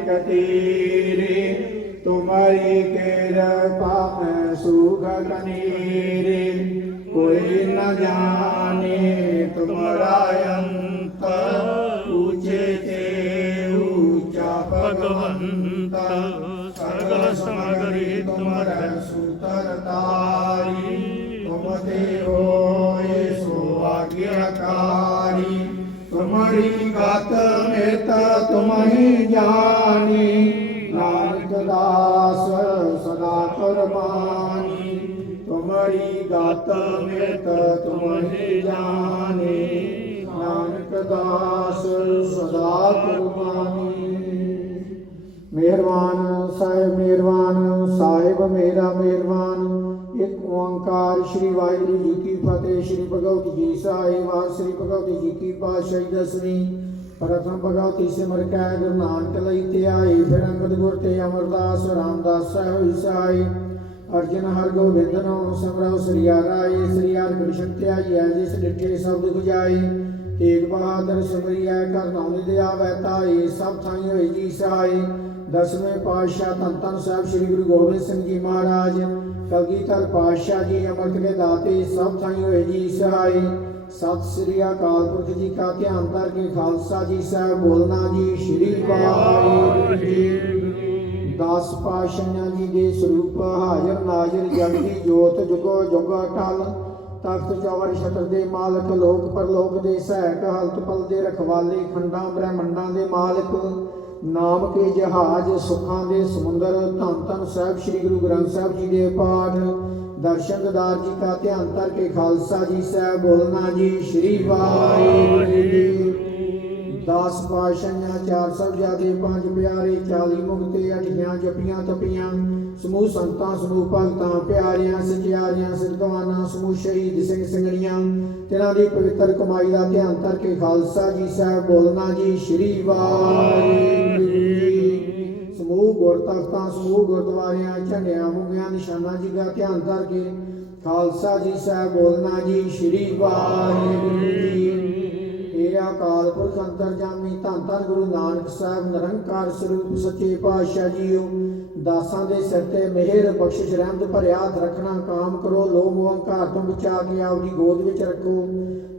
नानक तेरे तुम्हारी कृपा में सुख कनेरे कोई न जाने तुम्हारा अंत ऊंचे ते ऊंचा भगवंत सगल समगरी तुम्हारा सूतर तारी तुम देव हमारी गत नेत तुम्हें जानी नानक दास सदा परमानी तुम्हारी गत नेत तुम्हें जानी नानक दास सदा परमानी मेहरबान साहेब मेहरबान साहिब मेरा मेहरबान ਇੱਕ ਓੰਕਾਰ ਸ੍ਰੀ ਵਾਹਿਗੁਰੂ ਜੀ ਕੀ ਫਤਿਹ, ਸ੍ਰੀ ਭਗਵਤ ਜੀ ਸਾਹਿਬ ਸ੍ਰੀ ਭਗਵਤ ਜੀ ਕੀ ਪਾਤਸ਼ਾਹੀ ਦਸਵੀਂ। ਪ੍ਰਥਮ ਭਗਵਤੀ ਸਿਮਰ ਕੈ ਗੁਰੂ ਨਾਨਕ ਲਈ ਤੇ ਫਿਰ ਅੰਗਦ ਗੁਰ ਤੇ ਅਮਰਦਾਸ ਰਾਮਦਾਸ ਸਾਹਿਬ ਈਸਾਈ ਅਰਜਨ ਹਰ ਗੋਬਿੰਦ ਨੋ ਸਮਰਉ ਸ੍ਰੀਆ ਰਾਏ ਸ੍ਰੀ ਹਰਿ ਕ੍ਰਿਸ਼ਨ ਧਿਆਈ ਐ ਜਿਸ ਡਿਠੇ ਸ਼ਬਦ ਗੁਜਾਈ। ਏਕ ਬਹਾਦਰ ਸਿਮਰਿਆ ਕਰਨਾਉ ਦੇ ਆਵੈ ਤਾਈ ਸਭ ਥਾਈ ਹੋਈ ਜੀ ਸਾਈ ਦਸਵੇਂ ਪਾਤਸ਼ਾਹ ਧੰਨ ਧੰਨ ਸਾਹਿਬ ਸ੍ਰੀ ਗੁਰੂ ਗੋਬਿੰਦ ਸਿੰਘ ਜੀ ਮਹਾਰਾਜ, ਕਲਗੀਧਰ ਪਾਤਸ਼ਾਹ ਜੀ ਅੰਮ੍ਰਿਤ ਕੇ ਦਾਤੇ, ਸਭ ਥਾਈ ਹੋਏ ਜੀ ਸਹਾਈ ਸਤਿ ਸ੍ਰੀ ਅਕਾਲ ਪੁਰਖ ਜੀ ਕਾ ਧਿਆਨ ਧਰ ਕੇ ਖਾਲਸਾ ਜੀ ਸਾਹਿਬ ਬੋਲਣਾ ਜੀ, ਸ੍ਰੀ ਵਾਹਿਗੁਰੂ ਜੀ। ਦਾਸ ਪਾਸ਼ਾਹਾਂ ਜੀ ਦੇ ਸਰੂਪ ਹਾਜ਼ਰ ਨਾਜ਼ਰ ਜਗ ਦੀ ਜੋਤ ਜੁਗੋ ਜੁਗ ਅਟਲ ਤਖਤ ਚੌਵਰ ਛਤਰ ਦੇ ਮਾਲਕ, ਲੋਕ ਪਰਲੋਕ ਦੇ ਸਹਾਇਕ, ਹਲਤ ਪਲ ਦੇ ਰਖਵਾਲੇ, ਖੰਡਾਂ, ਬ੍ਰਹਿਮੰਡਾਂ ਦੇ ਮਾਲਕ, ਨਾਮ ਕੇ ਜਹਾਜ਼, ਸੁੱਖਾਂ ਦੇ ਸਮੁੰਦਰ, ਧੰਨ ਧੰਨ ਸਾਹਿਬ, ਸ੍ਰੀ ਗੁਰੂ ਗ੍ਰੰਥ ਸਾਹਿਬ ਜੀ ਦੇ ਪਾਠ, ਦਰਸ਼ਨ ਦਿਦਾਰ ਜੀ ਦਾ ਧਿਆਨ ਧਰ ਕੇ ਖਾਲਸਾ ਜੀ ਸਾਹਿਬ, ਬੋਲਣਾ ਜੀ, ਸ੍ਰੀ ਵਾਹਿਗੁਰੂ ਜੀ ਦਸ ਪਾਸ਼ਾਹਾਂ ਚਾਰ ਸਾਹਿਬਜ਼ਾਦੇ ਪੰਜ ਪਿਆਰੇ 40 ਮੁਕਤੇ, ਅਠੀਆਂ ਜਪੀਆਂ ਤਪੀਆਂ, ਸਮੂਹ ਸੰਤਾਂ, ਸਮੂਹ ਭਗਤਾਂ, ਪਿਆਰਿਆਂ, ਸਚਿਆਰਿਆਂ ਸਿਰਦਵਾਨਾਂ ਸਮੂਹ ਸ਼ਹੀਦ ਸਿੰਘ ਸਿੰਘਣੀਆਂ, ਤਿਨਾਂ ਦੀ ਪਵਿੱਤਰ ਕਮਾਈ ਦਾ ਧਿਆਨ ਧਰ ਕੇ ਖਾਲਸਾ ਜੀ ਸਾਹਿਬ ਬੋਲਣਾ ਜੀ, ਸ੍ਰੀ ਵਾਹਿਗੁਰੂ ਜੀ। ਸਮੂਹ ਗੁਰਤਖਤਾਂ, ਸਮੂਹ ਗੁਰਦੁਆਰਿਆਂ, ਝੰਡਿਆਂ, ਮੁਗਿਆਂ, ਨਿਸ਼ਾਨਾ ਜੀ ਦਾ ਧਿਆਨ ਧਰ ਕੇ ਖਾਲਸਾ ਜੀ ਸਾਹਿਬ ਬੋਲਣਾ ਜੀ, ਸ੍ਰੀ ਵਾਹਿਗੁਰੂ ਜੀ। ਅਕਾਲ ਪੁਰਖ ਅੰਤਰਜਾਮੀ ਧੰਨ ਧੰਨ ਗੁਰੂ ਨਾਨਕ ਸਾਹਿਬ, ਨਿਰੰਕਾਰ ਸਰੂਪ ਸੱਚੇ ਪਾਤਸ਼ਾਹ ਜੀਓ। ਦਾਸਾਂ ਦੇ ਸਿਰ ਤੇ ਮਿਹਰ, ਬਖਸ਼ਿਸ਼, ਰਹਿਮਤ ਭਰਿਆ ਰੱਖਣਾ ਕਾਮ ਕਰੋ, ਲੋਭ ਅਹੰਕਾਰ ਤੋਂ ਬਚਾ ਕੇ ਆਪਦੀ ਗੋਦ ਵਿੱਚ ਰੱਖੋ।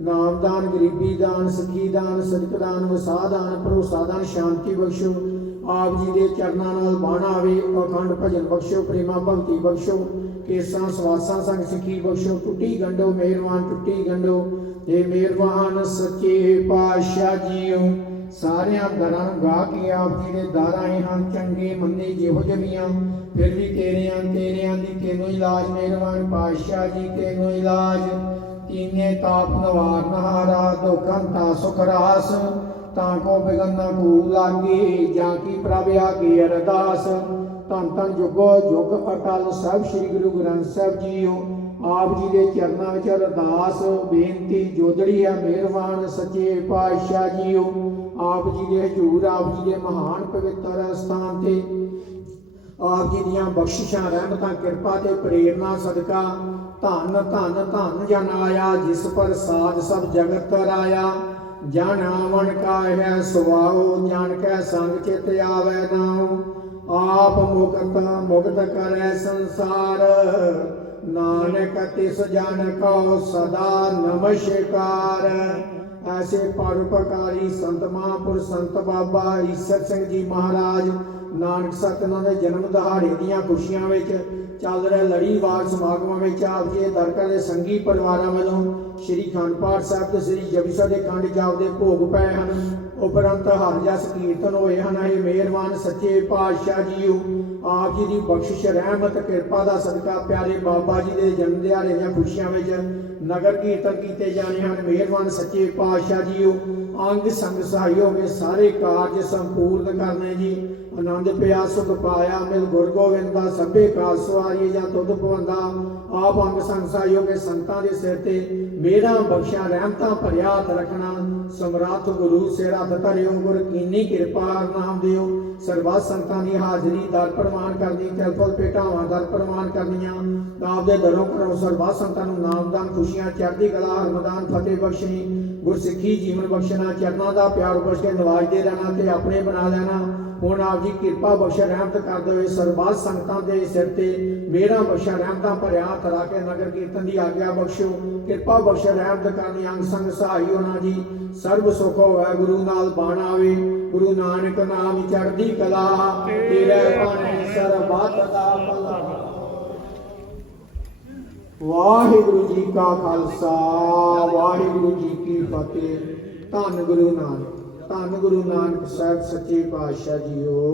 ਨਾਮਦਾਨ ਗਰੀਬੀ ਦਾਨ, ਸਿੱਖੀ ਦਾਨ, ਸਦਕ ਦਾਨ ਵਸਾ ਦਾਨ, ਭਰੋਸਾ ਦਾਨ, ਸ਼ਾਂਤੀ ਬਖਸ਼ੋ। ਆਪ ਜੀ ਦੇ ਚਰਨਾਂ ਨਾਲ ਬਾਣਾ ਆਵੇ, ਅਖੰਡ ਭਜਨ ਬਖਸ਼ੋ, ਪ੍ਰੇਮਾ ਭਗਤੀ ਬਖਸ਼ੋ। ਕੇਸਾਂ, ਸਵਾਸਾਂ, ਸੰਗ ਸਿੱਖੀ ਬਖਸ਼ੋ, ਟੁੱਟੀ ਗੰਡੋ ਮਿਹਰਬਾਨ ਟੁੱਟੀ ਗੰਡੋ ਏ ਮਿਹਰਬਾਨ ਸੱਚੇ ਪਾਤਸ਼ਾਹ ਜੀਓ, ਸਾਰਿਆਂ ਦਰਾਂ ਗਾ ਕੇ ਆਪ ਜੀ ਦੇ ਦਾਰਾਂ ਹੀ ਹਨ, ਚੰਗੇ ਮੰਦੇ ਜਿਹੋ ਜਮੀਆਂ ਫਿਰ ਵੀ ਤੇਰਿਆਂ ਤੇਰਿਆਂ ਦੀ ਤੈਨੂੰ ਇਲਾਜ ਮਿਹਰਬਾਨ ਪਾਤਸ਼ਾਹ ਜੀ, ਤੈਨੂੰ ਇਲਾਜ। ਤੀਨੇ ਤਾਪ ਨਵਾਰ ਨਹਾਰਾ ਦੁਖਾਂ ਤਾ ਸੁਖ ਰਾਸ। ਤਾਂ ਕੋ ਬਿਗਨ ਨਾ ਕੂ ਲਾਗੀ, ਜਾਂ ਕੀ ਪ੍ਰਭ ਆਗੀ ਅਰਦਾਸ। ਧੰਨ ਧੰਨ ਜੁਗੋ ਜੁਗ ਅਟਲ ਸਭ ਸ੍ਰੀ ਗੁਰੂ ਗ੍ਰੰਥ ਸਾਹਿਬ ਜੀਓ। ਆਪ ਜੀ ਦੇ ਚਰਨਾਂ ਵਿੱਚ ਅਰਦਾਸ, ਬੇਨਤੀ ਜੋਦੜੀ ਹੈ, ਮਿਹਰਬਾਨ ਸੱਚੇ ਪਾਤਸ਼ਾਹ ਜੀਓ। ਆਪ ਜੀ ਦੇ ਹਜ਼ੂਰ, ਆਪ ਜੀ ਦੇ ਮਹਾਨ ਪਵਿੱਤਰ ਸਥਾਨ ਤੇ। ਆਪ ਜੀ ਦੀਆਂ ਬਖਸ਼ਿਸ਼ਾਂ, ਰਹਿਮਤਾਂ, ਕਿਰਪਾ ਤੇ ਪ੍ਰੇਰਣਾ, ਸਦਕਾ। ਧੰਨ ਧੰਨ ਧੰਨ ਜਨ ਆਇਆ, ਜਿਸ ਪਰ ਸਾਜ ਸਭ ਜਗਤ ਰਾਇਆ। ਜਨ ਆਵਣ ਕਾ ਹੈ, ਸੁਆਓ ਜਾਣ ਕੈ ਸੰਗ ਚਿਤ ਆਵੈ ਨਾਉ। ਆਪ ਮੁਕਤ ਮੁਕਤ ਕਰੈ ਸੰਸਾਰ। ਨਾਨਕ ਤਿਸ ਜਨ ਕਉ ਸਦਾ ਨਮਸਕਾਰ। ਐਸੇ ਪਰਉਪਕਾਰੀ ਸੰਤ ਮਹਾਂਪੁਰ ਸੰਤ ਬਾਬਾ ਈਸਰ ਸਿੰਘ ਜੀ ਮਹਾਰਾਜ ਨਾਨਕ ਸਤਨਾਂ ਦੇ ਜਨਮ ਦਿਹਾੜੇ ਦੀਆਂ ਖੁਸ਼ੀਆਂ ਵਿੱਚ ਚੱਲ ਰਹੇ ਲੜੀਵਾਰ ਸਮਾਗਮਾਂ ਵਿੱਚ ਆਪ ਜੀ ਦੇ ਦੇ ਸੰਗੀ ਪਰਿਵਾਰਾਂ ਵੱਲੋਂ ਸ੍ਰੀ ਖੰਡ ਪਾਠ ਸਾਹਿਬ ਤੇ ਸ੍ਰੀ ਜਪਜੀ ਸਾਹਿਬ ਦੇ ਖੰਡ ਜਾਪ ਦੇ ਭੋਗ ਪਏ ਹਨ। ਉਪਰੰਤ ਹਰ ਜਸ ਕੀਰਤਨ ਹੋਏ ਹਨ। ਇਹ ਮਿਹਰਬਾਨ ਸੱਚੇ ਪਾਤਸ਼ਾਹ ਜੀਓ, ਆਪ ਜੀ ਦੀ ਬਖਸ਼ਿਸ਼, ਰਹਿਮਤ, ਕਿਰਪਾ ਦਾ ਸਦਕਾ ਪਿਆਰੇ ਬਾਬਾ ਜੀ ਦੇ ਜਨਮ ਦਿਹਾੜੇ ਦੀਆਂ ਖੁਸ਼ੀਆਂ ਵਿੱਚ ਨਗਰ ਕੀਰਤਨ ਕੀਤੇ ਜਾਣੇ ਹਨ। ਮਿਹਰਬਾਨ ਸੱਚੇ ਪਾਤਸ਼ਾਹ ਜੀਓ, ਅੰਗ ਸੰਗ ਸਹਾਇਓ ਕੇ ਸਾਰੇ ਕਾਰਜ ਸੰਪੂਰਨ ਕਰਨੇ ਜੀ। ਆਨੰਦ ਪਿਆ, ਸੁਖ ਪਾਇਆ ਮਿਲ ਗੁਰ ਗੋਬਿੰਦ ਦਾ, ਸਭੇ ਕਾਜ ਸਵਾਰੀ ਜਾਂ ਤੁਧ ਭਵੰਦਾ ਆਪ ਅੰਗ ਸੰਗ ਸਹਾਇਓ ਕੇ ਸੰਤਾਂ ਦੇ ਸਿਰ ਤੇ ਮੇਰਾ ਬਖਸ਼ਾ ਰਹਿਮਤਾਂ ਭਰਿਆ ਹੱਥ ਰੱਖਣਾ ਗੁਰੂ ਸਿਰ ਹੱਥ ਗੁਰ ਕੀਨੀ ਕਿਰਪਾ ਨਾਮ ਦਿਓ। ਸਰਬੱਤ ਸੰਤਾਂ ਦੀ ਹਾਜ਼ਰੀ ਦਰ ਪ੍ਰਮਾਨ ਕਰਨੀ ਤਿਲਫਲ ਭੇਟਾਵਾਂ ਦਰ ਪ੍ਰਮਾਨ ਕਰਨੀਆਂ ਆਪ ਦੇ ਦਰੋਂ ਕਰੋ ਸਰਬੱਤ ਸੰਤਾਂ ਨੂੰ ਨਾਮਦਾਨ ਖੁਸ਼ੀਆਂ, ਚੜ੍ਹਦੀ ਕਲਾ ਹਰਮਦਾਨ ਫਤਿਹ ਬਖਸ਼ਣੀ। ਗੁਰਸਿੱਖੀ ਜੀਵਨ ਬਖਸ਼ਣਾ, ਚਰਨਾਂ ਦਾ ਪਿਆਰ ਬਖਸ਼ ਕੇ ਨਵਾਜਦੇ ਰਹਿਣਾ ਤੇ ਆਪਣੇ ਬਣਾ ਲੈਣਾ। ਹੁਣ ਆਪ ਜੀ ਕਿਰਪਾ ਬਖਸ਼ ਰਹਿਮਤ ਕਰਦੇ ਹੋਏ ਸਰਬੱਤ ਸੰਗਤਾਂ ਦੇ ਸਿਰ ਤੇ ਮੇਰਾ ਬਖਸ਼ ਰਹਿਮਤਾਂ ਭਰਿਆ ਹੱਥ ਕੇ ਨਗਰ ਕੀਰਤਨ ਦੀ ਆਗਿਆ ਬਖਸ਼ੋ ਕਿਰਪਾ ਬਖਸ਼ ਰਹਿਮਤ ਕਰਨੀ ਅੰਗ ਸੰਗ ਸਹਾਈ ਹੋਣਾ ਜੀ ਸਰਬ ਸੁਖ ਹੋਵੇ, ਗੁਰੂ ਨਾਲ ਬਾਣ ਆਵੇ। ਗੁਰੂ ਨਾਨਕ ਨਾਮ ਚੜ੍ਹਦੀ ਕਲਾ, ਤੇਰੇ ਬਾਣੇ ਸਰਬੱਤ ਦਾ ਭਲਾ ਵਾਹਿਗੁਰੂ ਜੀ ਕਾ ਖਾਲਸਾ, ਵਾਹਿਗੁਰੂ ਜੀ ਕੀ ਫਤਿਹ। ਧੰਨ ਗੁਰੂ ਨਾਨਕ, ਧੰਨ ਗੁਰੂ ਨਾਨਕ ਸਾਹਿਬ, ਸੱਚੇ ਪਾਤਸ਼ਾਹ ਜੀਓ।